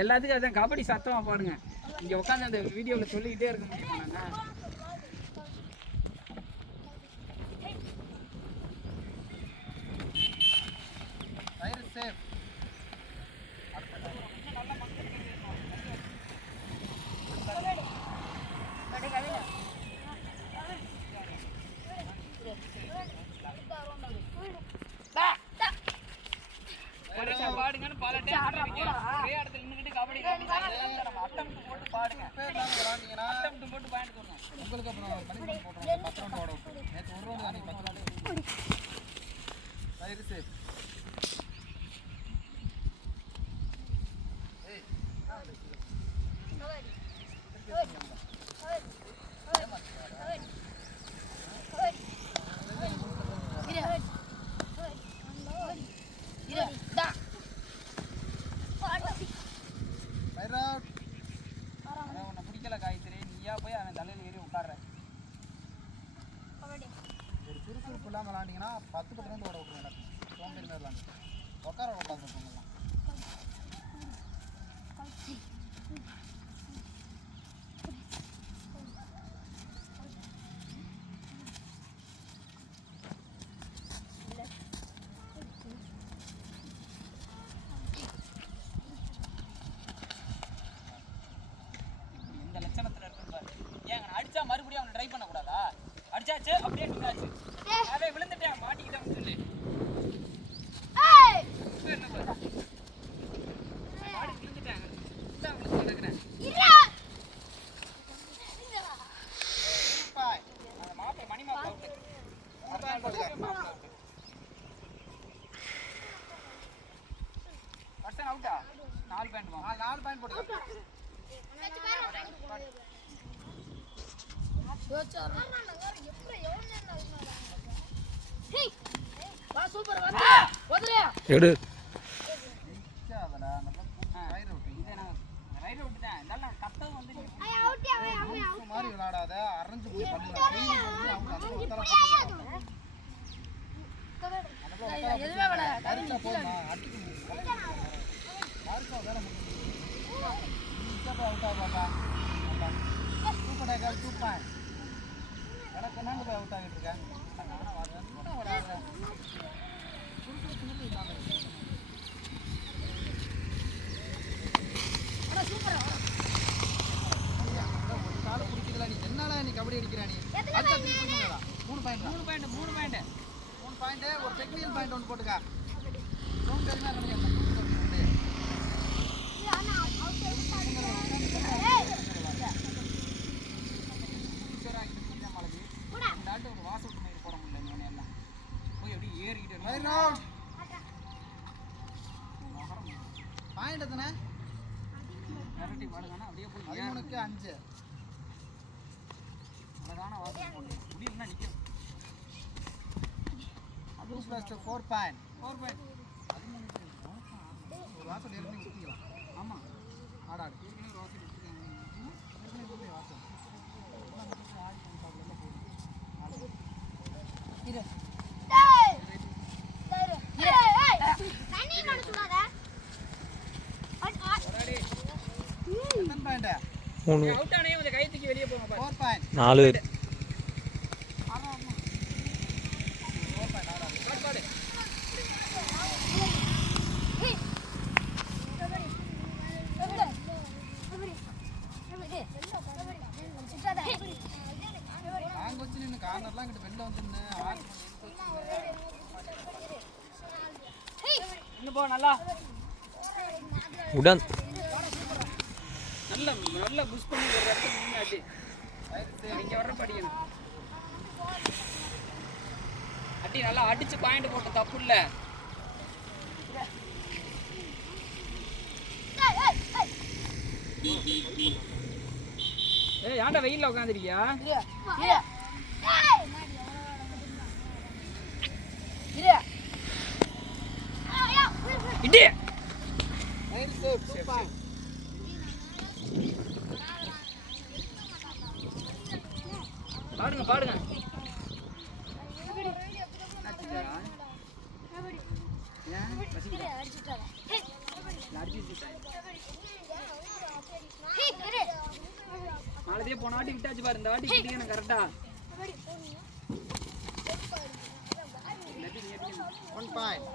எல்லாத்துக்கும் அதான் கபடி சத்தமாக பாடுங்க. இங்கே உட்காந்து அந்த வீடியோவில் சொல்லிக்கிட்டே இருக்க முடியுமா நாங்கள்? பாடுங்கன்னு பல டைம் ஒரே இடத்துல நின்றுட்டு கபடி அட்டம் போட்டு பாடுங்க. அட்டம் போட்டு பாயிண்ட் தரணும். உங்களுக்கு அப்புறம் பனிஷ்மென்ட் போடுறோம். 10 ரவுண்ட் ஓட விட்டு நேற்று ஒரு ரவுண்ட் அன்னைக்கு 10 ரவுண்ட் சைடு சேஃப். உன்னை பிடிக்கல காய்கறி, நீயா போய் அவன் தலையில் ஏறி உட்கார்ற. ஒரு சுறுசுறுப்பு இல்லாமல் விளாண்டிங்கன்னா 10 ரவுண்ட் ஓட விட்டுருங்க. சோம்பேறி மாதிரி விளாண்டு உட்கார உட்காந்துருக்கோங்கலாம். மறுபடியும் அவனை ட்ரை பண்ணக்கூடாதா? அடிச்சாச்சு அப்படியே நின்னாச்சு. அவன் விழுந்துட்டான், மாட்டிக்கிட்டான்னு சொல்லு. மாடி விழுந்துட்டாங்க. மாப்பை மணி மாப்பா பர்சன் அவுட்டா? 4 பாயிண்ட் 4 பாயிண்ட் போட்டு எடு மாதிரி விளையாடாத, அரைஞ்சு போய் எனக்கு நாங்க போய் அவுட் ஆகிட்டு இருக்கேன். காலை பிடிக்கிறா நீ, என்னால நீ கபடி அடிக்கிறா நீ? 3 பாயிண்ட் ஒரு டெக்னிக்கல் பாயிண்ட் ஒன்று போட்டுக்கா. ஒரு வாசல் போட முடியல எல்லாம் போய் அப்படியே ஏறிக்கிட்டு பாயிண்ட் எத்தனை மிரட்டி பாடுங்கன்னா அப்படியே போய் 13க்கு 5 அழகான வாசல் போட்டு முடியலன்னா நிற்கும். அது ப்ளஸ் 4 பாயிண்ட் ஒரு வாசல் ஏற்கனவே ஊற்றிக்கலாம். ஆமாம் ஆடாடு ஏற்கனவே ஒரு வாசல் ஊற்றிக்காங்க. ஏற்கனவே வாசல் நாலு கார்னர்லாம் இங்கிட்ட வெளில வந்து இன்னும் போ நல்லா உடன் நல்ல நல்ல புஷ் பண்ணி ஒரு இடத்துல நின்னாச்சு. இங்கே வர்ற படிக்கணும் அடி நல்லா அடிச்சு பாயிண்ட் போட்ட தப்பு இல்லை. ஏன்டா வெயில்ல உட்காந்துருக்கியா? இடி பாடுங்க பாடுங்க. அடிச்சு நாளைதே போன வாட்டி விட்டாச்சு பாரு, இந்த வாட்டி கிட்டிக்கணும் கரெக்டா. 1 பாயிண்ட்.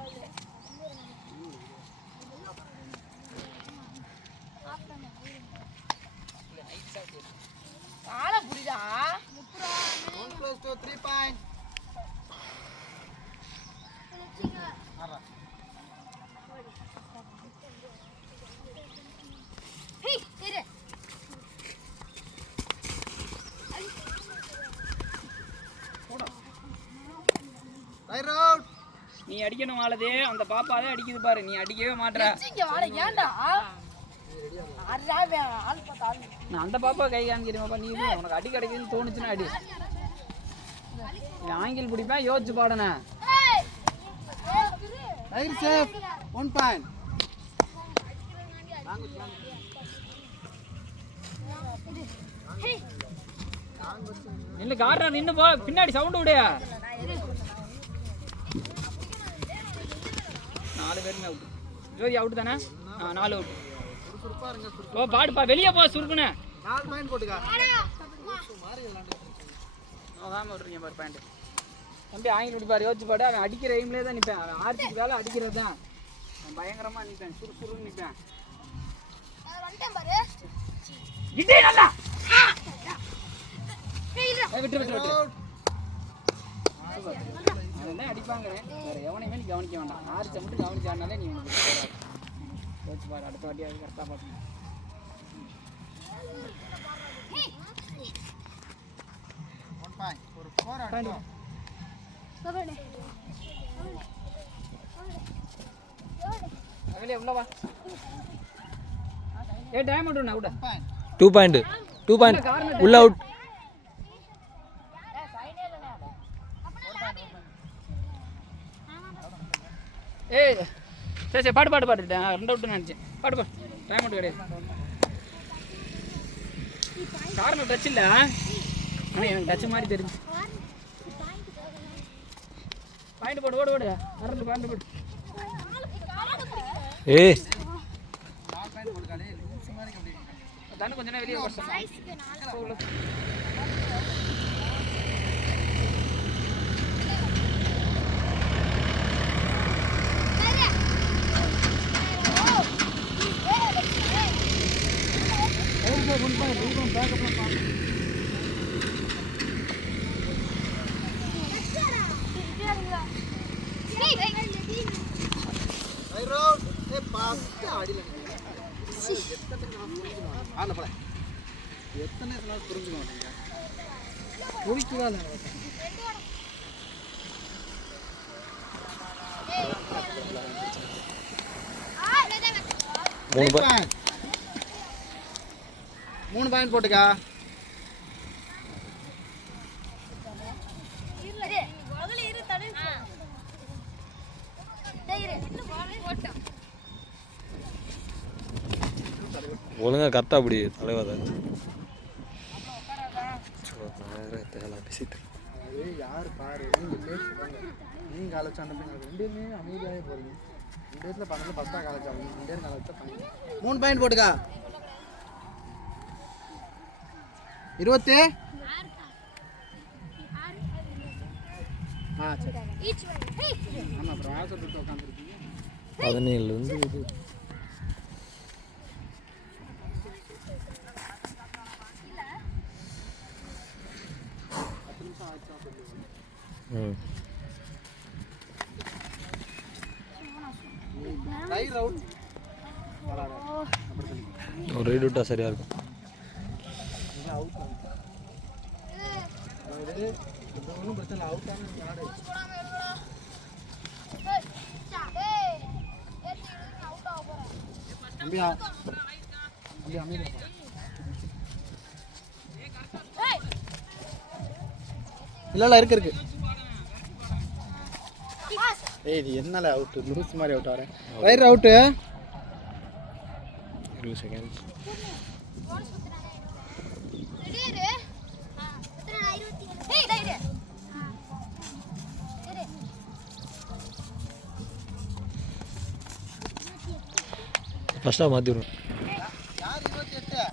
ஆளை புரியுதா? 1 + 2 3 பாயிண்ட். ஆறா. Right out. நீ அடிக்கணும் ஆளதே, அந்த பாப்பா தான் அடிக்குது பாரு, நீ அடிக்கவே மாட்ற. ஏன்டா நான் அந்த பாப்பா கை காமிக்கிறேன், நீ உனக்கு அடி கிடைக்குதுன்னு தோணுச்சுன்னா அடி. ஆங்கில் பிடிப்பேன், யோசிச்சு பாடனே. Right safe. 1 பாயிண்ட். நின்று காட்டுறா, நின்று போ, பின்னாடி சவுண்டு விடு. 4 பேருமே அவுட். ஜோதி அவுட் தானே? 4 அவுட். சுறுசுறுப்பா இருங்க. ஓ பாடுப்பா, வெளியே போ சுருக்குன்னு. 4 பாயிண்ட் போட்டுக்கா. அதான் விட்டுருங்க பாரு பாயிண்ட். தம்பி ஆங்கில் பிடிப்பாரு, யோசிச்சு பாடு. அவன் அடிக்கிற எய்ம்லேயே தான் நிற்பேன். அவன் ஆர்த்திக்கு வேலை அடிக்கிறது தான். அவன் பயங்கரமாக நிற்பேன், சுறுசுறுன்னு நிற்பேன். இதே நல்லா விட்டு விட்டு விட்டு அதான் அடிப்பாங்க. வேற எவனையுமே நீ கவனிக்க வேண்டாம். ஆர்ச்சை மட்டும் கவனிச்சாருனாலே நீ உனக்கு யோசிச்சு பாரு. அடுத்த வாட்டி அது கரெக்டாக பார்த்துக்கணும். 1 பாயிண்ட். ஒரு 4 அடிச்சோம். அகலே உள்ள வா. ஏ டைம் அவுட் நான் விடு. 2 பாயிண்ட். 2 பாயிண்ட். உள்ள அவுட். ஏய் சரி சரி பாடு பாடு பாடு. 2 அவுட் நினைச்சேன். பாடு பாடு. டைம் அவுட் கிடையாது. கார்னர் டச் இல்ல. ஆனா எனக்கு டச் மாதிரி தெரிஞ்சு. பாயிண்ட் போடு, ஓடு ஓடு. கரெக்ட் பாயிண்ட் போடு. ஏய் 4 பாயிண்ட் போட்டுக்காலே. லூஸ் மாதிரி கபடி. தான கொஞ்ச நேரம் வெளிய வரணும். எத்தனை நாள் புரிஞ்சுக்க மாட்டேங்க. குடிக்குதான் மூணு பாயிண்ட் போட்டுக்கா. ஒழுங்கா கரெக்டாக அப்படி தலைவாத பேசிட்டு யார் பாரு, நீங்கள் பேசுவாங்க. நீங்கள் காலேஜ் அந்த பையன் 2 பேருமே அமைதியாகவே போகிறீங்க. 2 பேர்த்தில் 10 10 காலேஜ் ஆகும். 2 பேர் காலேஜ் தான் பண்ணி 3 பாயிண்ட் போட்டுக்கா. 20. ஆ சரி. ஆமாம், அப்புறம் ஆசைப்பட்டு உட்காந்துருக்கீங்க. 17 வந்து இது ஒரு ரைடு விட்டா சரியா இருக்கும். ஒன்றும் பிரச்சனை இல்லை. அவுட் ஆனால் தம்பியா தம்பி அமைதி. இல்லை இருக்கு இருக்கு. ஏய் இது என்னால அவுட், லூஸ் மாதிரி அவுட் ஆகிறேன். Right out. 20 செகண்ட்ஸ். ஃபர்ஸ்ட்டாக மாற்றிடுவோம். யார் 28?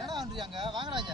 ஏன்னா வந்துருக்காங்க வாங்கடாங்க.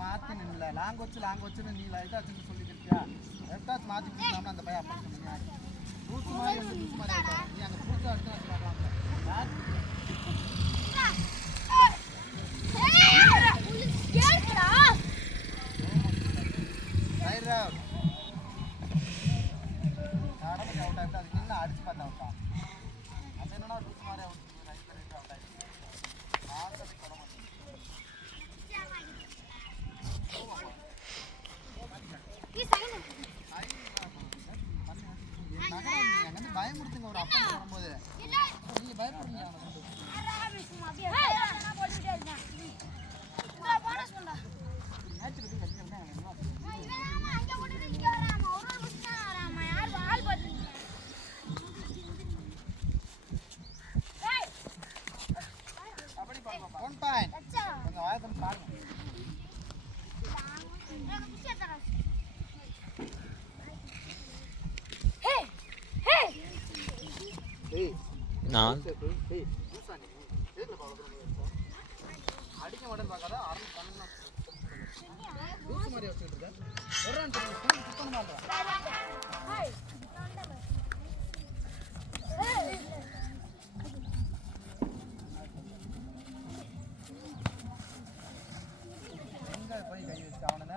மாற்றி நின்ல லாங்கோச்சு நீ லைட்டாக வச்சு சொல்லிக்கிட்டியா எட்டாச்சு மாற்றி பிடிக்கலாம்னு அந்த பையன் அப்பா சொன்னீங்க. ரூட்டு மாதிரி வந்து ரூட்டு மாதிரி நீ அங்கே புதுசாக எடுத்து வச்சுக்கலாம். கடமைக்கு அவுட் ஆகிட்டு அதுக்கு என்ன அடிச்சு பார்த்தா அவுட்டா அது என்னன்னா ரூட்டு மாதிரி அவுட் ரைட் பண்ணிட்டு அவுட் ஆகிட்டு பயமுறுத்துங்க ஒரு அப்பா வரும்போது நீங்க பயப்படுறீங்க. கொஞ்சம் வாயத்தம் பாருங்க. நான் அடிக்க மாட்டேன்னு பார்க்காத மாதிரி வச்சுட்டு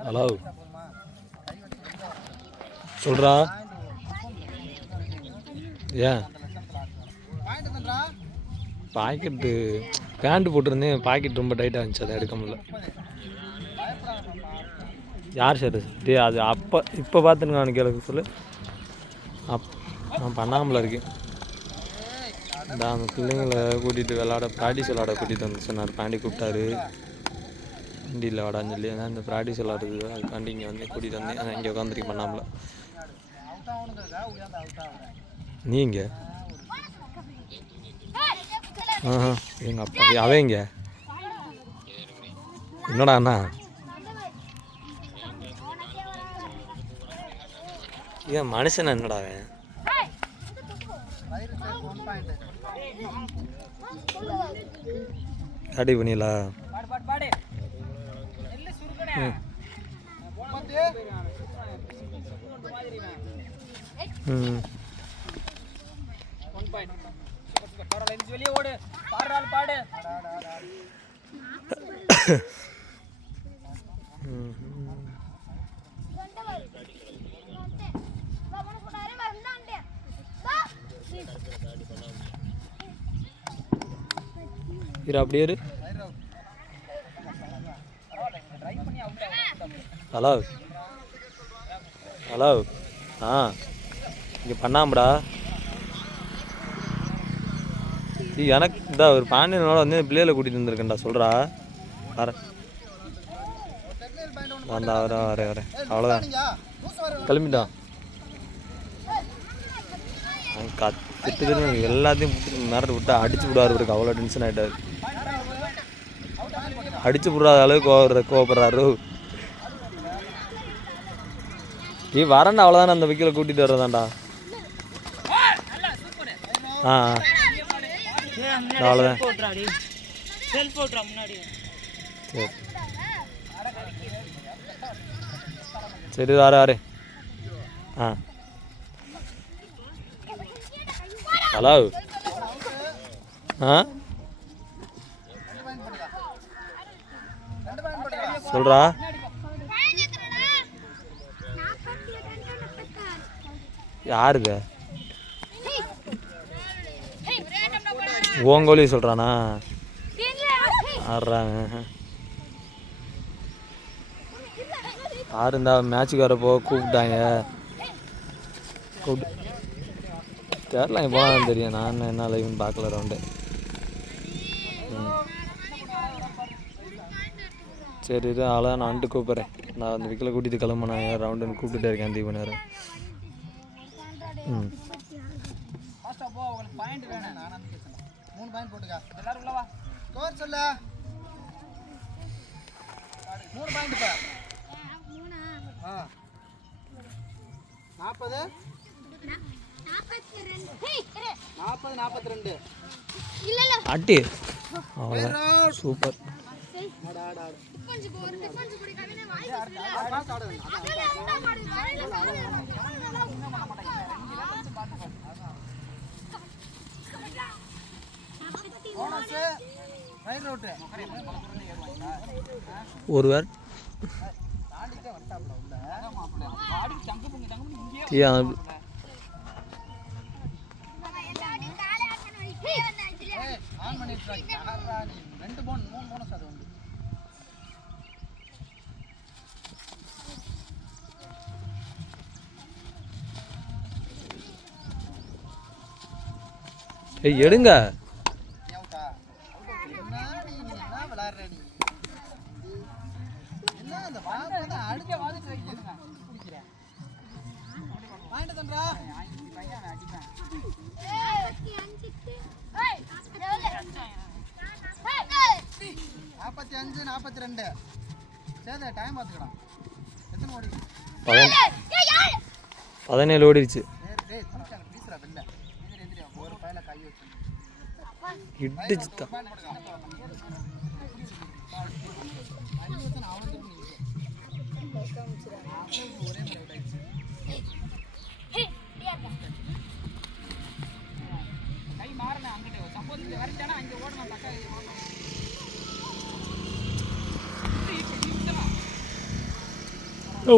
ஹலோ சொல்கிறா ஏன் பாக்கெட்டு பேண்ட்டு போட்டிருந்தேன், பாக்கெட் ரொம்ப டைட்டாக இருந்துச்சு, அதை எடுக்க முடியல. யார் சார் டே அது இப்போ பார்த்துன்னு நான் கேளுக்கு சொல்லு. நான் பண்ணாமல் இருக்கேன். அந்த பிள்ளைங்களை கூட்டிகிட்டு ப்ராக்டிஸ் விளாட கூட்டிகிட்டு வந்து சொன்னார். பாண்டி கூப்பிட்டாரு வண்டியில் வாடான்னு சொல்லி. அதான் இந்த ப்ராக்டிஸ் விளாடுறது அதுக்காண்டி இங்கே வந்து கூட்டிகிட்டு வந்தேன். அதான் இங்கே உட்காந்துருக்கேன் பண்ணாமல். நீ இங்கே எங்கள் அப்பா அவன் இங்கே என்னடா அண்ணா ஏன் மனுஷன் என்னடா அவன் ரெடி பண்ணிடலா? இரு அப்படியே இரு. ஹலோ ஹலோ இங்கே பண்ணாமடா எனக்கு இந்த ஒரு பாண்டியனோட வந்து பிள்ளைகளை கூட்டிகிட்டு வந்துருக்கேன்டா. சொல்கிறா வரேன் வந்தா வரேன் அவ்வளோதான் கிளம்பிட்டான். கற்றுட்டு எல்லாத்தையும் மிரட்டு விட்டா அடிச்சு விடுவார். இவருக்கு அவ்வளோ டென்ஷன் ஆகிட்டார். அடிச்சு விட்றாத அளவுக்கு கோவப்படுறாரு. நீ வரேன்டா அவ்வளோதானே அந்த வைக்கல கூட்டிகிட்டு வர்றதாண்டா. அவ்வளோதான் சரி சரி வாரு ஆ ஹலோ ஆ சொல்கிறா யாருது ஓங்கோலி சொல்கிறானா ஆடுறாங்க யார் இருந்தா மேட்சுக்கு வரப்போ கூப்பிட்டாங்க கூப்பிட்டு தெரில போனால் தெரியும். நான் என்ன லைவ்னு பார்க்கல ரவுண்டு. சரி இது ஆளாக நான் வந்துட்டு கூப்பிட்றேன். நான் அந்த விக்கில் கூட்டிகிட்டு கிளம்புனேன் ரவுண்டுன்னு கூப்பிட்டுட்டே இருக்கேன் தீப நேரம். ம் ஸ்கோர் சொல்ல 3 பாயிண்ட் பா 40 42 அட்டி அவ்வளோதான் சூப்பர். ஒரு வேர் எடுங்க. டைம் பார்த்துக்கலாம். 17 ஓடிடுச்சு. இடிச்சுதான்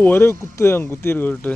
ஒரே குத்து அங்கே குத்தி இருக்கு.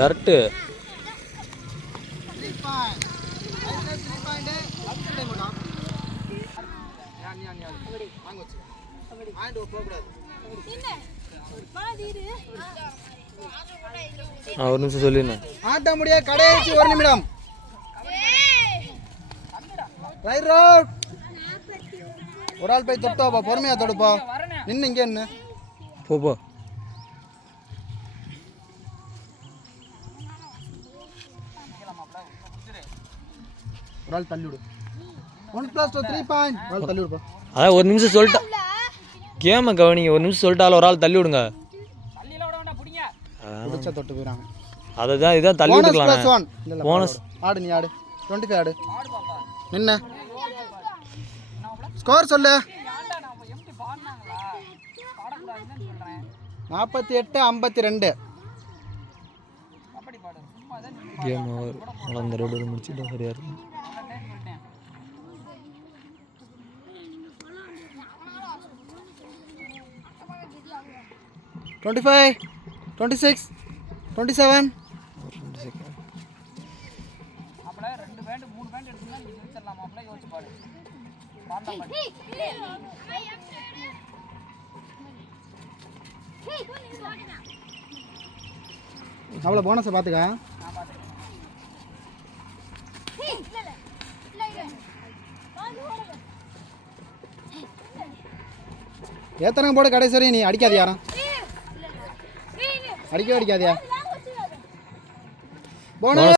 கரெக்டு. ஒரு நிமிஷம் சொல்லிருந்தேன். ஆட்ட முடிய கடைசி 1 நிமிடம். Right road. ஒரு ஆள் போய் தொட்டோப்பா, பொறுமையா தொடுப்பா. நின்று இங்கே என்ன போ. ஒரு ஆள் தள்ளி விடு. 1+2 3 பாயிண்ட். ஒரு ஆள் தள்ளி விடுப்பா. அதான் ஒரு நிமிஷம் சொல்லிட்டா. கேமை கவனிங்க. ஒரு நிமிஷம் சொல்லிட்டாலும் ஒரு ஆள் தள்ளி விடுங்க. பிடிச்சா தொட்டு போயிறாங்க. அதுதான் இதான் தள்ளி விட்டுக்கலாம். போனஸ் ஆடு. நீ ஆடு. 25 ஆடு. நின்ன ஸ்கோர் சொல்லு. 48-52. Game over. அந்த ரெண்டு முடிச்சுட்டா சரியா இருக்கும். $25, $26, $27. நீ ஜெயிச்சிடலாமாப்ல யோசிச்சு பாடு. பாண்டா பாடு. அவ்வளோ போனஸை பார்த்துக்கா. நான் பார்த்துக்கிறேன். ஏத்தனை போட கடைசி வரையும் நீ அடிக்காது யாரும் அடிக்கவே அடிக்காதியா போனஸ்.